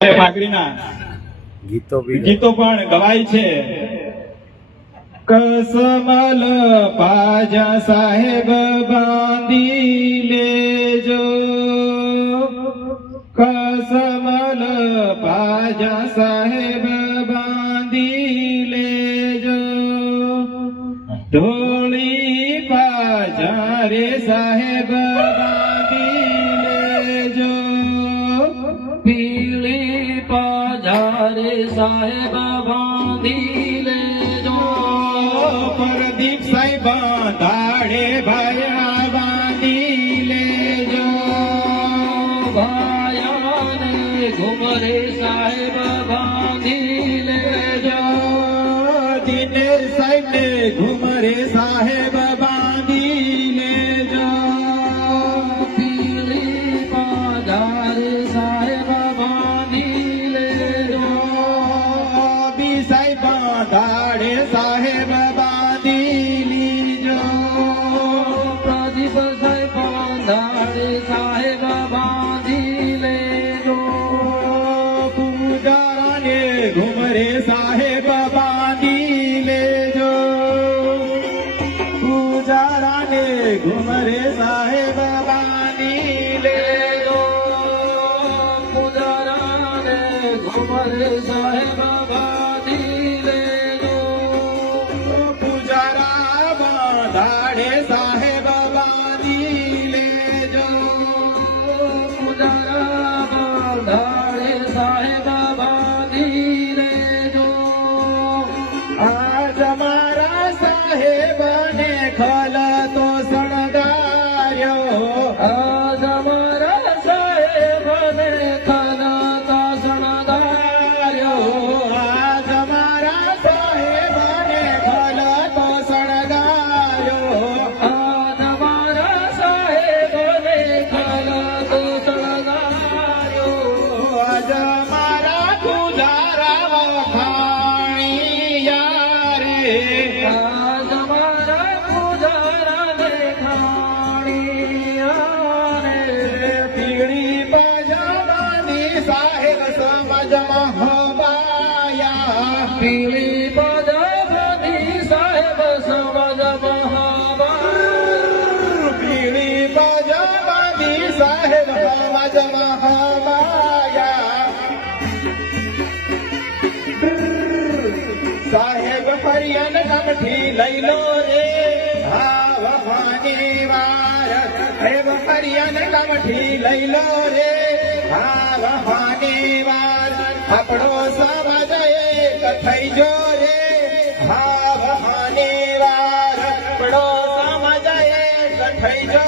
ગીતો પણ ગવાય છે। કસમલ પાજા સાહેબ બાંધી લેજો, કસમલ પાજા સાહેબ બાંધી લેજો, ઢોળી પાજા રે સાહેબ બાંધી લેજો, પીળી પાજા રે સાહેબ બાંધી લેજો, પ્રદીપ સાહેબ દાડે ભાયા બાંધી લેજો, ભાયાને ઘુમરે સાહેબ બાંધી લેજો, દિનેશ સાહેબ ને ઘુમરે સાહેબ બાંધી લેજો, પીળી પાજા રે સાહેબ બાંધી લેજો, બી સાહેબ દાડે સાહેબ બાંધી લીજો, પ્રદીપ સાહેબ દાડે સાહેબ બાંધી લેજો, પૂજારાને ઘુમરે સાહેબ બાંધી લેજો, પૂજારાને ઘુમરે સાહેબ બાંધી લેજો, પુજારાને ઘુમરે સાહેબ બાંધી લેજો, પૂજારા દાડે સાહેબ બાંધી લેજો, પુજારા દાડે સાહેબ બાંધી લેજો, આજ મારા સાહેબને ખલતો શણગાર્યો, આજ મારા સાહેબને ખલતા શણગાર્યો, આજ મારા સાહેબને ખલતો શણગાર્યો, આજ મારા સાહેબને ખલતો શણગાર્યો, આજ મારા ગુજારા વખાણિયા રે, આજ મારા પુજારાને ખાણીયાને, પીળી પજામાની સાહેબ સમજમાં હબાયા, પીળી પજામાની સાહેબ સમજ મહાબા, પીળી પજામાની સાહેબ સમજમાં હબાયા, સાહેબ ફરિયાદ કામઠી લઈ લો રે, હાવવાની વાર, સાહેબ ફરિયાદ કામઠી લઈ લો રે, હાવવાની વાર, આપણો સમાજ એક થઈ જો રે, હાવવાની વાર, આપણો સમાજ એક થઈ જો